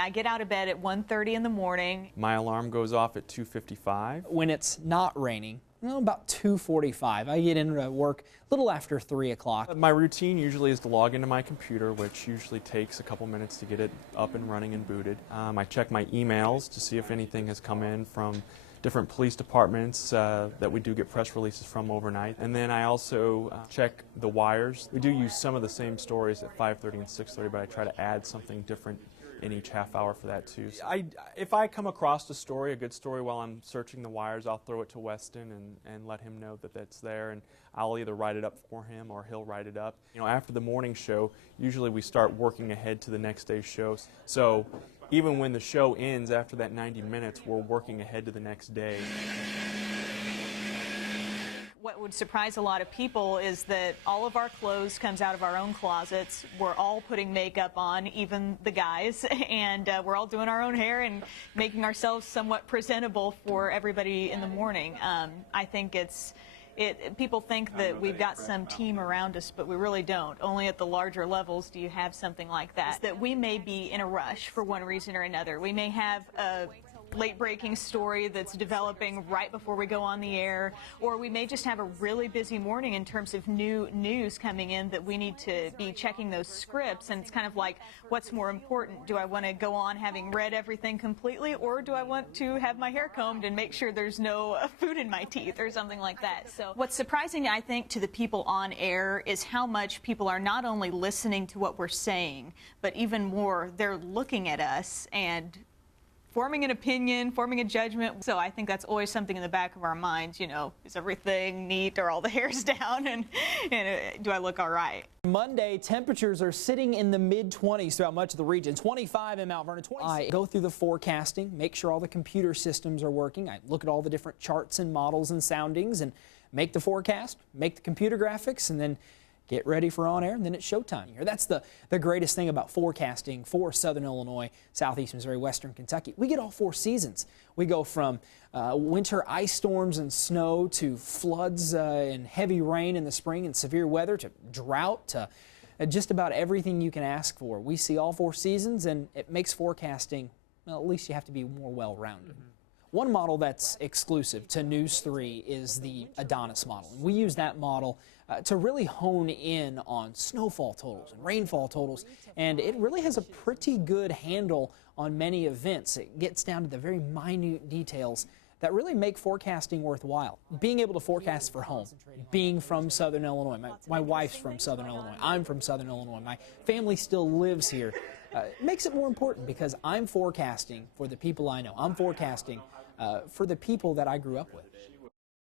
I get out of bed at 1:30 in the morning. My alarm goes off at 2:55. When it's not raining, about 2:45. I get into work a little after 3 o'clock. My routine usually is to log into my computer, which usually takes a couple minutes to get it up and running and booted. I check my emails to see if anything has come in from different police departments that we do get press releases from overnight. And then I also check the wires. We do use some of the same stories at 5:30 and 6:30, but I try to add something different in each half hour for that too. If I come across a story, a good story, while I'm searching the wires, I'll throw it to Weston and let him know that that's there, and I'll either write it up for him or he'll write it up. You know, after the morning show, usually we start working ahead to the next day's show. So even when the show ends after that 90 minutes, we're working ahead to the next day. What would surprise a lot of people is that all of our clothes comes out of our own closets. We're all putting makeup on, even the guys, and we're all doing our own hair and making ourselves somewhat presentable for everybody in the morning. I think people think that we've got some team around us, but we really don't. Only at the larger levels do you have something like that. That we may be in a rush for one reason or another. We may have a late-breaking story that's developing right before we go on the air, or we may just have a really busy morning in terms of new news coming in that we need to be checking those scripts, and it's kind of like, what's more important? Do I want to go on having read everything completely, or do I want to have my hair combed and make sure there's no food in my teeth or something like that? So what's surprising, I think, to the people on air is how much people are not only listening to what we're saying, but even more, they're looking at us and forming an opinion, forming a judgment. So I think that's always something in the back of our minds, you know, is everything neat? Are all the hairs down? And do I look all right? Monday, temperatures are sitting in the mid-20s throughout much of the region. 25 in Mount Vernon, 26. I go through the forecasting, make sure all the computer systems are working. I look at all the different charts and models and soundings and make the forecast, make the computer graphics, and then get ready for on air, and then it's showtime. That's the greatest thing about forecasting for Southern Illinois, Southeast Missouri, Western Kentucky. We get all 4 seasons. We go from winter ice storms and snow to floods and heavy rain in the spring and severe weather to drought to just about everything you can ask for. We see all 4 seasons, and it makes forecasting, well, at least you have to be more well-rounded. Mm-hmm. One model that's exclusive to News 3 is the Adonis model. We use that model to really hone in on snowfall totals and rainfall totals, and it really has a pretty good handle on many events. It gets down to the very minute details that really make forecasting worthwhile. Being able to forecast for home, being from Southern Illinois. My wife's from Southern Illinois. I'm from Southern Illinois. My family still lives here. It makes it more important because I'm forecasting for the people I know. I'm forecasting for the people that I grew up with.